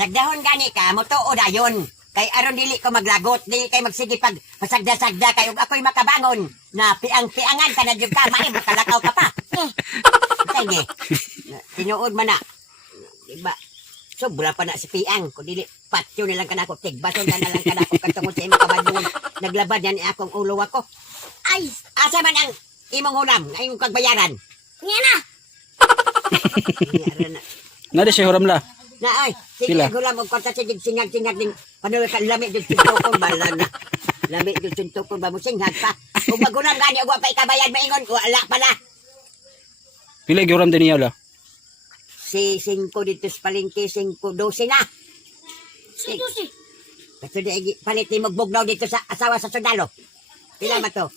Sagdahon gani ka, mutuo dayon. Kay aron dili ko maglagot, dili kay magsige pag pasagda-sagda kay ug ako'y makabangon na piang-piangan ka na jud ka, may makalakaw ka pa. Kay ni. Tinuod man na. Diba? Sobra pa na si piang, kung dili patyo nilang kanako, tigbason na lang kanako katungod sa imong kabadungon. Naglabad yan akong ulo ako. Ay, asa man ang imong ulam, ngayong kagbayaran. Nga na. Nada siya huram la. Na ay, sige Pila? gulam og kwarta sige singag-singag din. Panuloy ka lami jud sintukon bala na. Lami jud sintukon ba mo singhag pa. Ug magulam gani og wa pa ikabayad maingon wala pala. Pila gi huram din niya la. Si 5 dito sa palengke 5-12 na. Sige, sige. Kasi di palit ni magbugnaw dito sa asawa sa sundalo. Pila man to?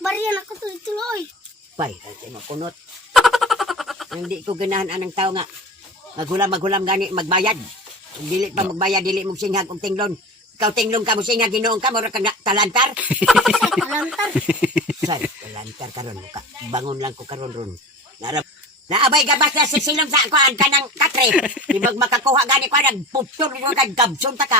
Bariyan ako tuloy-tuloy. Bay, kasi makunot. Hindi ko ganahan anang tao nga. Maghulam gani magbayad. Kung dili pa magbayad, dili mong singhag og tinglon. Ikaw tinglon ka mo singhag, ginoong ka, mura ka talantar. Talantar. Say, talantar karon ka. Bangon lang ko karon ron. Naabay gabas na sa silong sa kuan ka ng katre. Di mag makakuha gani ko nagpuptor mo kag gabson ta ka.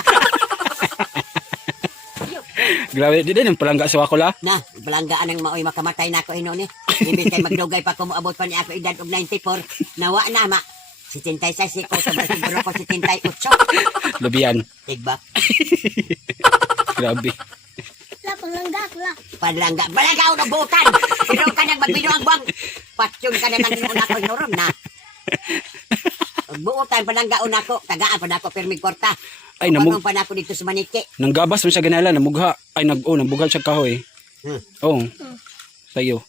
Grabe, di din palangga sa ako la. Na, balanggaan ang maoy makamatay na ako ino ni. Ibig kay magdugay pa ko moabot pa ni ako edad og 94. Nawa na ma. 76 ko sa siguro ko 78. Labian. Tigba. Grabe. La, palangga ako la. Balangga uno butan. Pero ka nang magbino ang buwang. Patyon ka na kanino na ko noron na. Buutan palangga una ko, tagaan pa nako permi korta. Ay, Pagong pa nako dito sa Manike. Nanggabas man siya ganala, namugha. Ay, nabughan siya kahoy. Oo. Sayo.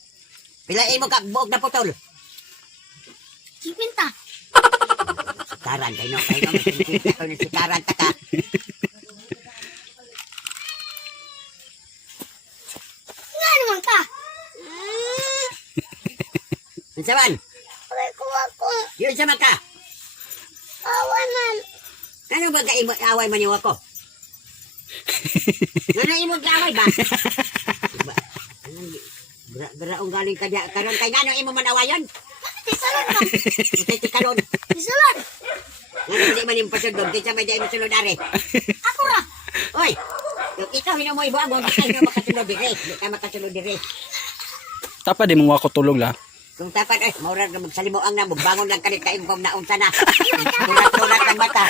Pila imo ka buog na putol. Sipinta. Sikaran kayo no, sikaran ta ka. Nga naman ka. Unsa man? Aray ko ako. Yun sa man ka. Awanan. Ano ba ka away man yung ako? Ano imo away ba? Diba? Graong galing ka diya karon kay ngano imo man awayon? Tisalon ka. Utay ti karon. Tisalon. Ngano di man yung pasudog, di sa may di mo sulod are. Ako ra. Oy. Ikaw hino mo ibuang mo bakit mo makasulod dire? Di ka makasulod dire. Tapa di mo ako tulog la. Kung tapat ay maura na magsalimuang na magbangon lang kanit kaing kung naunsa na. Tulat-tulat ang mata.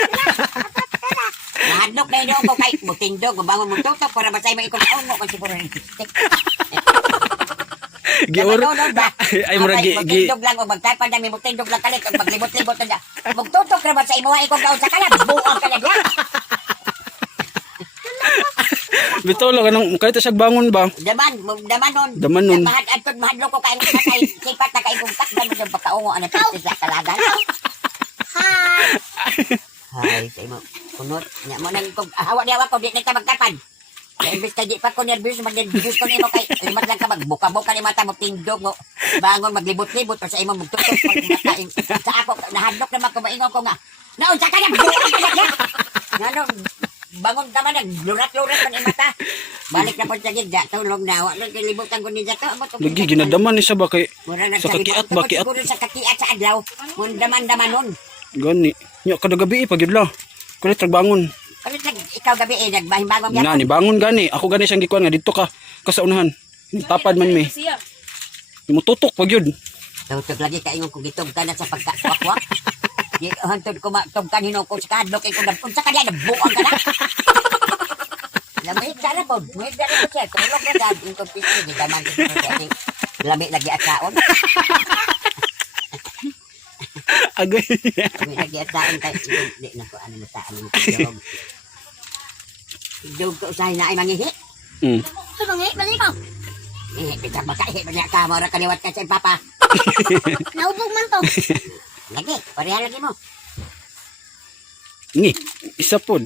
Nahadlok na ino ko kay mutindog, mabangon mo tutok para masay mo ikot sa ungo kasi puro rin stick. Gior. Ay mura gi mutindog lang o magtapad na may mutindog lang kalit o maglibot-libot na. Magtutok na ba sa imo ay kung naunsa ka na, buang ka na diya. Bitaw lang anong kahit siya bangon ba? Daman nun. Daman nun. Mahadlok ko kain kay sipat na kay kung takdan mo yung pagkaungo ano sa kalagan. Hay, kay mo. Kunot. Nya mo nang kung hawa ni hawa ko di na ka magtapad. Kaya imbis ka di pa ko nervous mag-nervous ko nimo kay limat lang ka magbuka-buka ni mata mo tindog mo. Bangon maglibot-libot pa sa imo magtutok pag makain. Sa ako nahadlok naman ko maingon ko nga. Naunsa ka na buwan ka na. Ngano bangon ka man naglurat-lurat man imata. Balik na po sa gidya tulog na wa lang kilibutan ko ni jato amo to. Lagi ginadaman ni siya ba kay Mura sa kakiat ba kiat. Siguro sa kakiat sa adlaw. Mun daman-daman nun. Gani. Nya kada gabi pag yun la. Kulit bangon. Kalit ikaw gabi nagbahimbagong Na ni bangon gani. Ako gani siyang gikuan nga dito ka sa unahan. Tapad man mi. Imo tutok pag yun. Tutok lagi ka ingon kung gitog ka na sa pagkakwak-kwak. Di hantod ko matog kanino ko sa kadlok kay kung unsa ka diya nabuang ka na. Lamig sana po. Muhig na rin ko siya. Tulog na dad. Yung computer di daman ko siya. Lamig lagi at saon. Agay. Lamig lagi at saon tayo. Hindi na ko ano mataan mo tiyog. Tiyog ko usahin na ay mangihi. Ay, balik ko. Bisa makahi ba niya ka. Mara kaliwat ka sa papa. Naubog man to. Lagi. Pareha lagi mo. Ni, isa po.